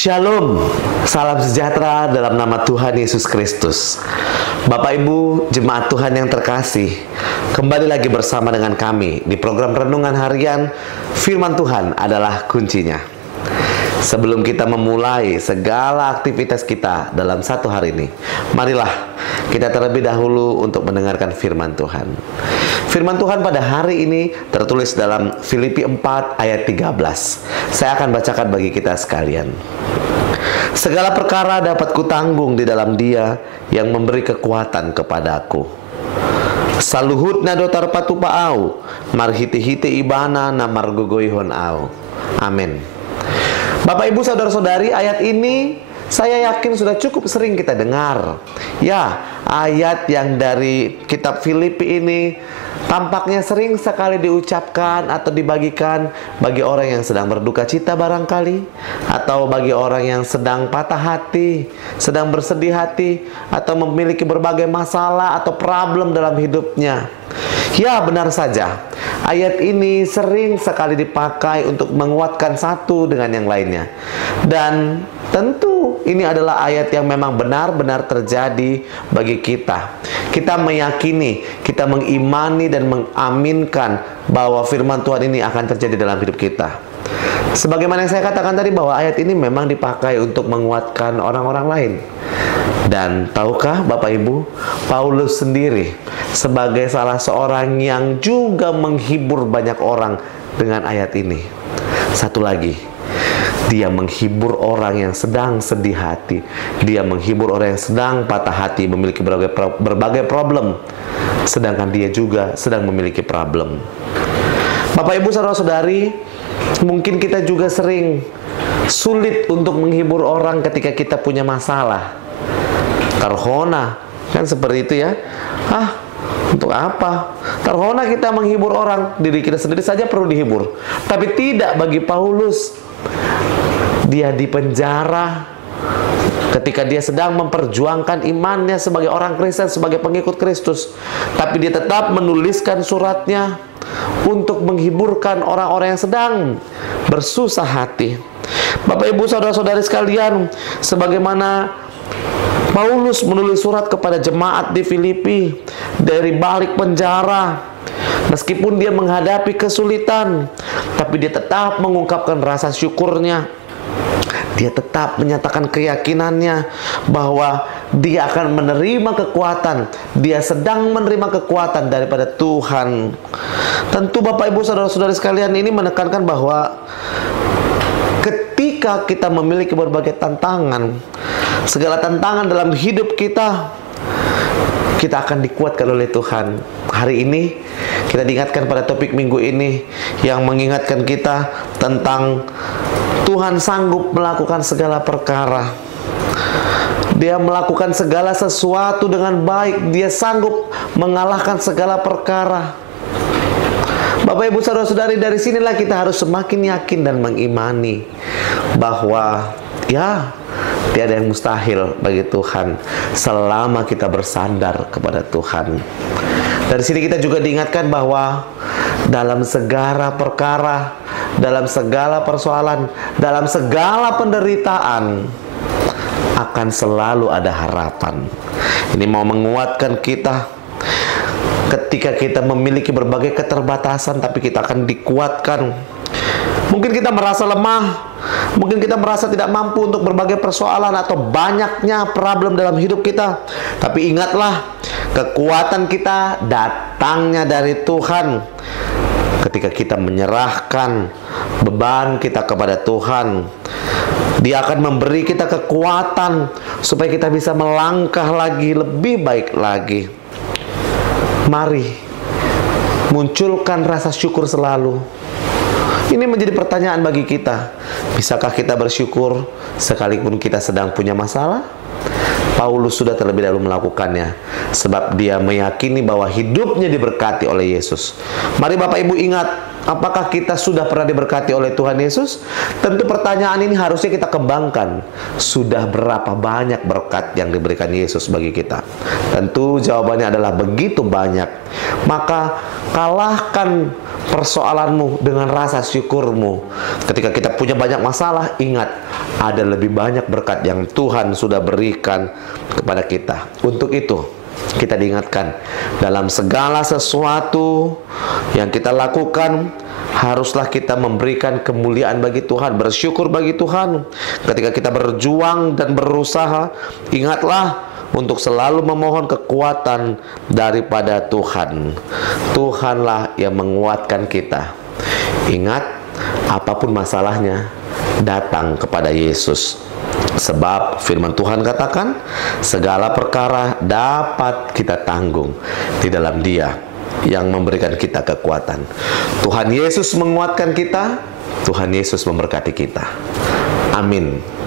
Shalom, salam sejahtera dalam nama Tuhan Yesus Kristus. Bapak Ibu, jemaat Tuhan yang terkasih, kembali lagi bersama dengan kami di program Renungan Harian Firman Tuhan adalah kuncinya. Sebelum kita memulai segala aktivitas kita dalam satu hari ini, marilah kita terlebih dahulu untuk mendengarkan firman Tuhan. Firman Tuhan pada hari ini tertulis dalam Filipi 4 ayat 13. Saya akan bacakan bagi kita sekalian. Segala perkara dapat kutanggung di dalam Dia yang memberi kekuatan kepadaku. Saluhut nadotar patupa au, marhiti-hiti ibana na margogoyhon au. Amin. Bapak Ibu saudara-saudari, ayat ini saya yakin sudah cukup sering kita dengar. Ya, ayat yang dari kitab Filipi ini tampaknya sering sekali diucapkan atau dibagikan bagi orang yang sedang berduka cita barangkali, atau bagi orang yang sedang patah hati, sedang bersedih hati, atau memiliki berbagai masalah atau problem dalam hidupnya. Ya, benar saja. Ayat ini sering sekali dipakai untuk menguatkan satu dengan yang lainnya. Dan tentu ini adalah ayat yang memang benar-benar terjadi bagi kita. Kita meyakini, kita mengimani dan mengaminkan bahwa firman Tuhan ini akan terjadi dalam hidup kita. Sebagaimana yang saya katakan tadi, bahwa ayat ini memang dipakai untuk menguatkan orang-orang lain. Dan tahukah Bapak Ibu, Paulus sendiri sebagai salah seorang yang juga menghibur banyak orang dengan ayat ini. Satu lagi, dia menghibur orang yang sedang sedih hati. Dia menghibur orang yang sedang patah hati, memiliki berbagai problem. Sedangkan dia juga sedang memiliki problem. Bapak Ibu saudara-saudari, mungkin kita juga sering sulit untuk menghibur orang ketika kita punya masalah. Tarhona, kan seperti itu ya. Untuk apa? Tarhona kita menghibur orang, diri kita sendiri saja perlu dihibur. Tapi tidak bagi Paulus. Dia dipenjara ketika dia sedang memperjuangkan imannya sebagai orang Kristen, sebagai pengikut Kristus. Tapi dia tetap menuliskan suratnya untuk menghiburkan orang-orang yang sedang bersusah hati. Bapak Ibu saudara-saudari sekalian, sebagaimana Paulus menulis surat kepada jemaat di Filipi dari balik penjara, meskipun dia menghadapi kesulitan, tapi dia tetap mengungkapkan rasa syukurnya. Dia tetap menyatakan keyakinannya bahwa dia akan menerima kekuatan. Dia sedang menerima kekuatan daripada Tuhan. Tentu Bapak Ibu saudara-saudari sekalian, ini menekankan bahwa ketika kita memiliki berbagai tantangan, segala tantangan dalam hidup kita, kita akan dikuatkan oleh Tuhan. Hari ini kita diingatkan pada topik minggu ini yang mengingatkan kita tentang Tuhan sanggup melakukan segala perkara. Dia melakukan segala sesuatu dengan baik. Dia sanggup mengalahkan segala perkara. Bapak Ibu saudara-saudari, dari sinilah kita harus semakin yakin dan mengimani bahwa ya, tiada yang mustahil bagi Tuhan selama kita bersandar kepada Tuhan. Dari sini kita juga diingatkan bahwa dalam segala perkara, dalam segala persoalan, dalam segala penderitaan akan selalu ada harapan. Ini mau menguatkan kita ketika kita memiliki berbagai keterbatasan, tapi kita akan dikuatkan. Mungkin kita merasa lemah, mungkin kita merasa tidak mampu untuk berbagai persoalan atau banyaknya problem dalam hidup kita. Tapi ingatlah, kekuatan kita datangnya dari Tuhan. Ketika kita menyerahkan beban kita kepada Tuhan, Dia akan memberi kita kekuatan supaya kita bisa melangkah lagi, lebih baik lagi. Mari munculkan rasa syukur selalu. Ini menjadi pertanyaan bagi kita. Bisakah kita bersyukur sekalipun kita sedang punya masalah? Paulus sudah terlebih dahulu melakukannya, sebab dia meyakini bahwa hidupnya diberkati oleh Yesus. Mari Bapak Ibu ingat, apakah kita sudah pernah diberkati oleh Tuhan Yesus? Tentu pertanyaan ini harusnya kita kembangkan. Sudah berapa banyak berkat yang diberikan Yesus bagi kita? Tentu jawabannya adalah begitu banyak. Maka kalahkan persoalanmu dengan rasa syukurmu. Ketika kita punya banyak masalah, ingat, ada lebih banyak berkat yang Tuhan sudah berikan kepada kita. Untuk itu, kita diingatkan, dalam segala sesuatu yang kita lakukan, haruslah kita memberikan kemuliaan bagi Tuhan, bersyukur bagi Tuhan. Ketika kita berjuang dan berusaha, ingatlah untuk selalu memohon kekuatan daripada Tuhan. Tuhanlah yang menguatkan kita. Ingat, apapun masalahnya, datang kepada Yesus. Sebab firman Tuhan katakan, segala perkara dapat kita tanggung di dalam Dia yang memberikan kita kekuatan. Tuhan Yesus menguatkan kita, Tuhan Yesus memberkati kita. Amin.